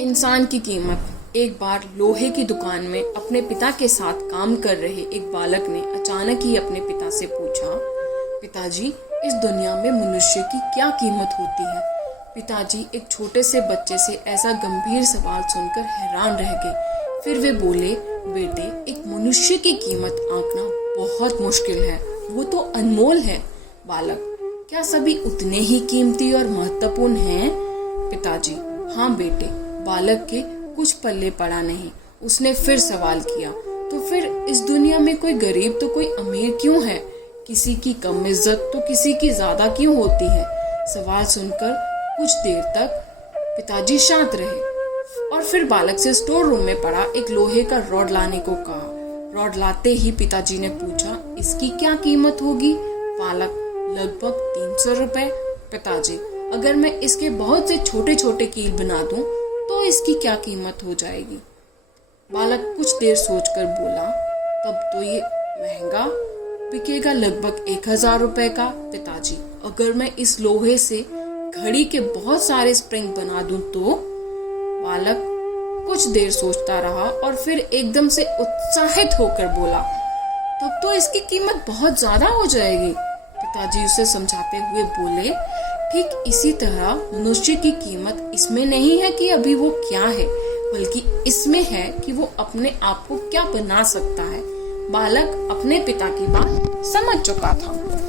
इंसान की कीमत। एक बार लोहे की दुकान में अपने पिता के साथ काम कर रहे एक बालक ने अचानक ही अपने पिता से पूछा, पिताजी, इस दुनिया में मनुष्य की क्या कीमत होती है? पिताजी एक छोटे से बच्चे से ऐसा गंभीर सवाल सुनकर हैरान रह गए। फिर वे बोले, बेटे, एक मनुष्य की कीमत आंकना बहुत मुश्किल है, वो तो अनमोल है। बालक, क्या सभी उतने ही कीमती और महत्वपूर्ण हैं? पिताजी, हाँ बेटे। बालक के कुछ पल्ले पड़ा नहीं। उसने फिर सवाल किया, तो फिर इस दुनिया में कोई गरीब तो कोई अमीर क्यों है? किसी की कम इज्जत तो किसी की ज्यादा क्यों होती है? सवाल सुनकर कुछ देर तक पिताजी शांत रहे और फिर बालक से स्टोर रूम में पड़ा एक लोहे का रॉड लाने को कहा। रॉड लाते ही पिताजी ने पूछा, इसकी क्या कीमत होगी? बालक, लगभग 300 रुपए। पिताजी, अगर मैं इसके बहुत से छोटे छोटे कील बना दूं तो इसकी क्या कीमत हो जाएगी? बालक कुछ देर सोचकर बोला, तब तो ये महंगा बिकेगा, लगभग 1000 रुपए का। पिताजी, अगर मैं इस लोहे से घड़ी के बहुत सारे स्प्रिंग बना दूं तो? बालक कुछ देर सोचता रहा और फिर एकदम से उत्साहित होकर बोला, तब तो इसकी कीमत बहुत ज्यादा हो जाएगी। पिताजी उसे समझाते हुए बोले, ठीक इसी तरह मनुष्य की कीमत इसमें नहीं है कि अभी वो क्या है, बल्कि इसमें है कि वो अपने आप को क्या बना सकता है। बालक अपने पिता की बात समझ चुका था।